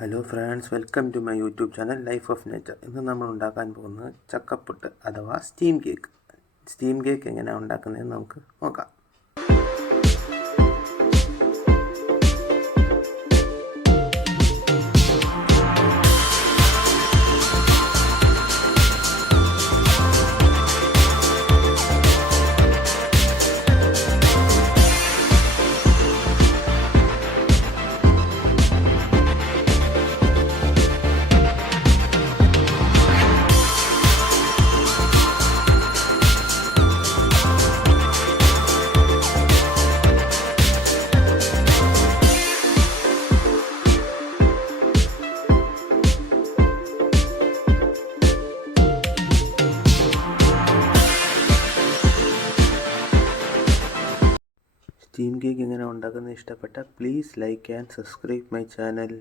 Hello friends, welcome to my YouTube channel life of nature. ഇന്ന് നമ്മൾ ഉണ്ടാക്കാൻ പോകുന്നത് ചക്കപ്പുട്ട് അഥവാ സ്റ്റീം കേക്ക്. സ്റ്റീം കേക്ക് എങ്ങനെയാണ് ഉണ്ടാക്കുന്നതെന്ന് നമുക്ക് നോക്കാം. സ്റ്റീം കേക്ക് എങ്ങനെ ഉണ്ടാക്കുന്നത് ഇഷ്ടപ്പെട്ട please like and subscribe my channel.